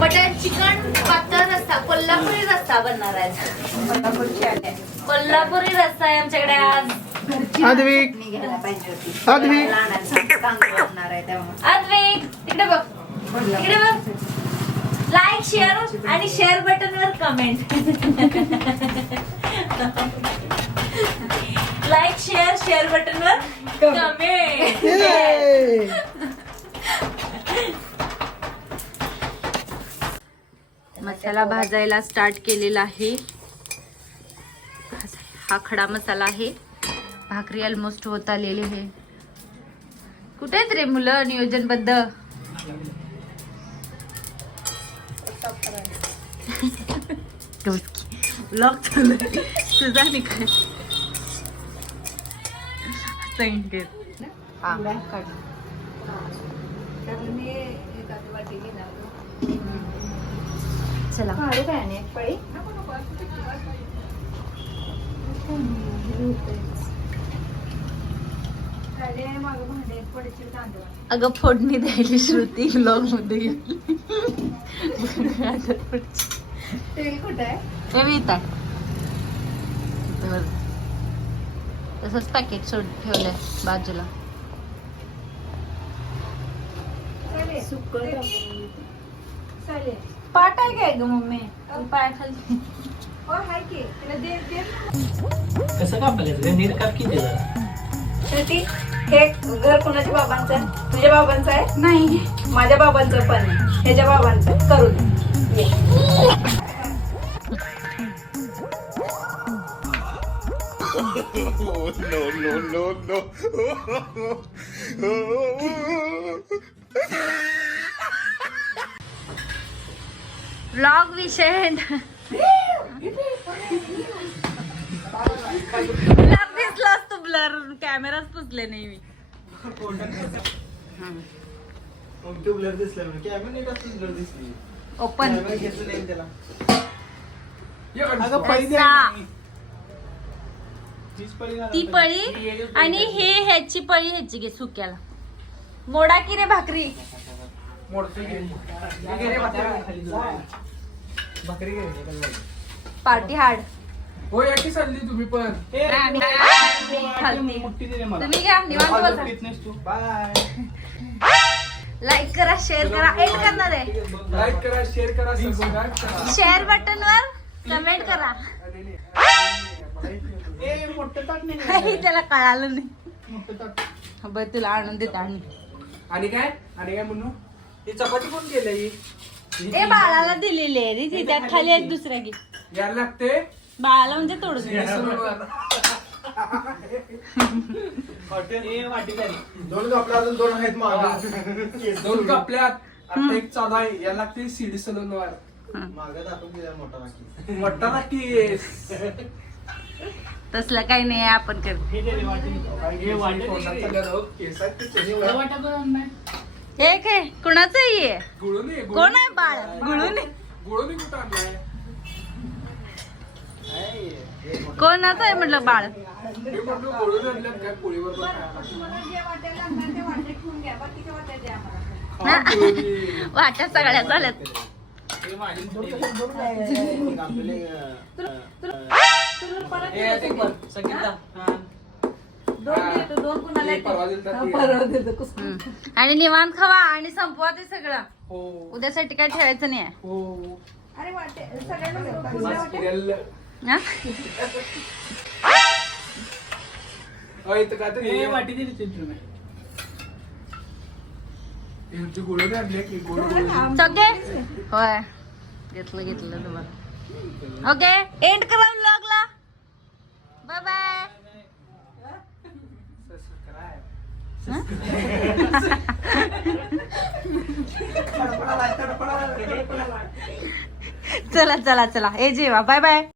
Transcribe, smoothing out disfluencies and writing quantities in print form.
Mutton chicken पातळ रस्सा, कोल्हापुरी रस्सा बनणार आहे. कोल्हापुरी रस्सा आहे आमच्याकडे आज. अद्विक घ्यायला पाहिजे होती. अद्विक तांदूळ आणणार आहे त्यामुळे. अद्विक तिकडे बघ, तिकडे बघ. लाईक शेअर आणि शेअर बटन वर कमेंट. लाईक शेअर बटन वर कमेंट. मसाला भाजायला स्टार्ट केलेला आहे. हा खडा मसाला आहे. भाकरी ऑलमोस्ट होत आलेली आहे. कुठे आहेत रे मुलं नियोजनबद्ध? ब्लॉग चालू तुझा निकाल. चला अगं फोडणी द्यायली श्रुती ब्लॉग मध्ये तेल कुठं आहे? तसंच पॅकेट सोड ठेवलंय बाजूला. पाट आहे काय ग मम्मी? पाय खाली कसं कापायचं नीट काप किती जरा. श्रुती, हे घर कुणाच्या बाबांचं? तुझ्या बाबांचं आहे? नाही. माझ्या बाबांचं पण आहे. ह्याच्या बाबांचं करून व्लॉग विषय दिसलास तू ब्लर. कॅमेराच पुसले नाही मी. ओपन ती पळी आणि हे ह्याची पळी ह्याची घे सुक्याला. मोडा की रे भाकरी. Party hard. हो याची चालली तुम्ही पण. तुम्ही घ्या निवांत बसा. लाईक करा, शेअर करा. एड करणार आहे. लाईक करा, शेअर करा, सबस्क्राईब करा. शेअर बटन वर कमेंट करा. त्याला कळालं नाही. बर तुला आणून देत. आणि काय म्हणू? ही चपाती कोण केली? ए बाळाला दिलेली आहे रे ती. त्यात खाली एक दुसऱ्या घे. यायला लागते बाळाला म्हणजे तोडून दोन कापल्यात. आता एक चालू आहे. याला लागते सीडी सलूनवर. मोठा नक्की. तसलं काही नाही आपण कर. हे काय कुणाचं आहे? कोण आहे बाळ? गुळून कुठं आणलाय? कोणाचं आहे म्हटलं बाळ? मी म्हटलं गोळून आणल्यात काय पोळीवर. वाट्या सगळ्या झाल्यात. आणि निवांत खावा आणि संपवा ते सगळं. उद्यासाठी काय ठेवायचं नाही आहे. अरे वाटे सगळ्यांना वाटी दिली होय घेतलं तुम्हाला. ओके एंड करा व्लॉगला. Bye bye. चला चला चला. ए जेवा. Bye bye.